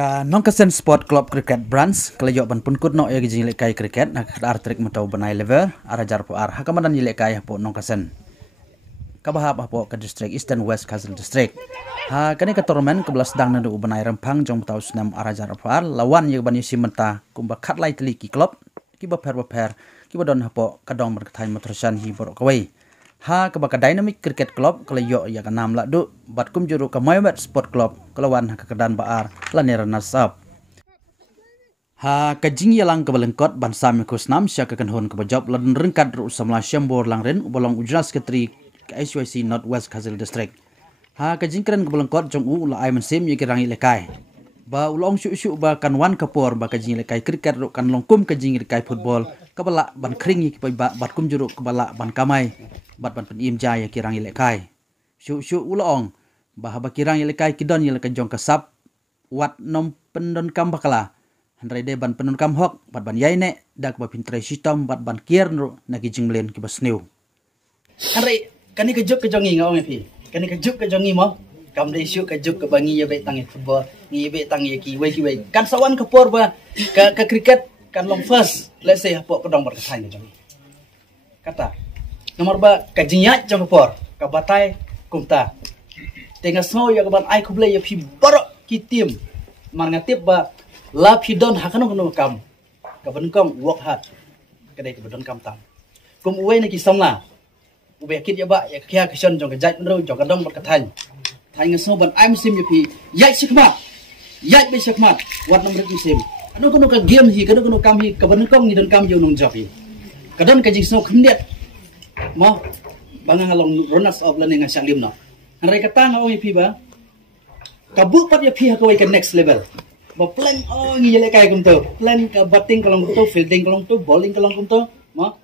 Ka nongkasen sport club cricket branch kalayo ban punkut no ya gijing lekai cricket nak artrik matau banai level arajar po ar hakamadan lekai po nongkasen kabahap po ke district Eastern West Kazal district ha kani ka tournament ke belas dang nadu banai rempang jong tau senam arajar po ar lawan ya ban yusi menta kumba khat lai tli ki club ki ba per ki ba don po kadong berkatai motorsan hi borok kawai ha kabaka dynamic cricket club kalayo ya ka nam la du bat kum juru ka Maymet sport club kelawan ha kedan baar lanera nasab ha kajing yalang ka balengkot ban sam kusnam sya ka kanhon ka bajab lan rengkat ru samla syambor langren ubolong ujras ketri ka SYC North West Kazal district ha kajing keren ka balengkot jong u la ai mensim ye kirangi lekai ba ulong syu ba kanwan kapor ba kajing lekai cricket ru kan longkum kajing lekai football kabala ban kring ki ba bat kum juru kabala ban kamai bat ban penim jaya kirang ilekai syu ulong bahaba kirang ilekai kidon ilekai jong kasap wat nom pendon kam bakala handrai de ban pendon kam hok bat ban yaine dak ba pintre sistem bat ban kier no nagi jinglen ki basneu handrai kani kejuk ke jongi ngau ngi kani kejuk ke jongi mo kam de syu kejuk ke bangi ye be tangi football ngi be tangi ki wei kan sawan ke por ba ke cricket kan long first let's say apa kedong berkesan jongi kata nomor ba kajinya jong por ka batai kumta tengah snow ya kaban ai kuble ya pi barok ki tim man ngatip ba la pi don hakano kono kam ka ban kom work hard kadai ka don kam tam kum uwe na ki somla ube kit ya ba ya kya kishon jong ka jai ro jong ka dong berkatan thai ngaso ban ai musim ya pi yai sikmat yai be sikmat wat nomor musim anu kono ka game hi kono kam hi ka ban kom ni don kam yo nong job hi kadon ka jing snow khmnet mo bangang along runners of learning asang limno hanrai kata ngau pi ba kabuk pat ya pi ha kawai ke next level ba plan ngi yele kai kum to plan ka batting kalong to fielding kalong to bowling kalong kum to mo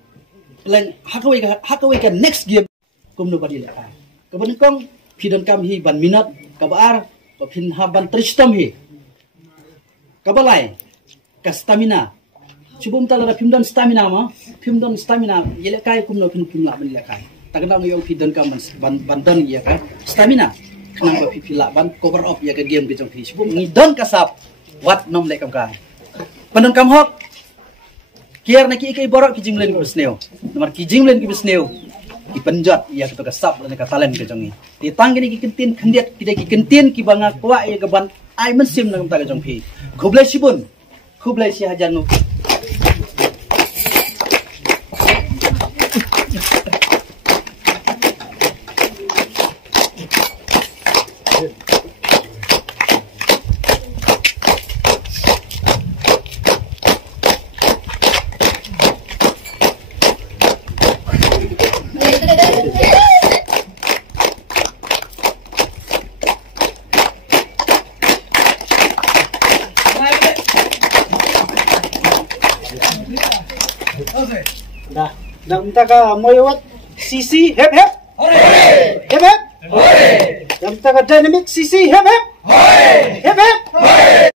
plan ha kawai ke next game kum no badi le kai ka ban kong pi don kam hi ban minute ka bar ba pin ha ban tristom hi ka balai ka stamina Cubum talara pimdon stamina ma, pimdon stamina yele kai kumno pim la ban le kai. Takna ngiyong pidon ka ban don ya ka. Stamina kanang ba pipila ban cover up ya ka game bijong pi. Cubum ngidon kasap wat nom le kam kai. Pandon kam hok. Kier na ki ikai borok ki jinglen ki besneo. Nomor ki jinglen ki besneo. Ki penjot ya ka kasap lan ka talent bijong ni. Ti tang ni ki kentin khandiat ki kentin ki banga kwa ya ka ban ai mensim na kam ta jong pi. Khublai sibun. Khublai si hajan Dah minta ka moyawat CC hep hep hore hep hep hore dah minta ka dynamic CC hep hep hore hep hep hore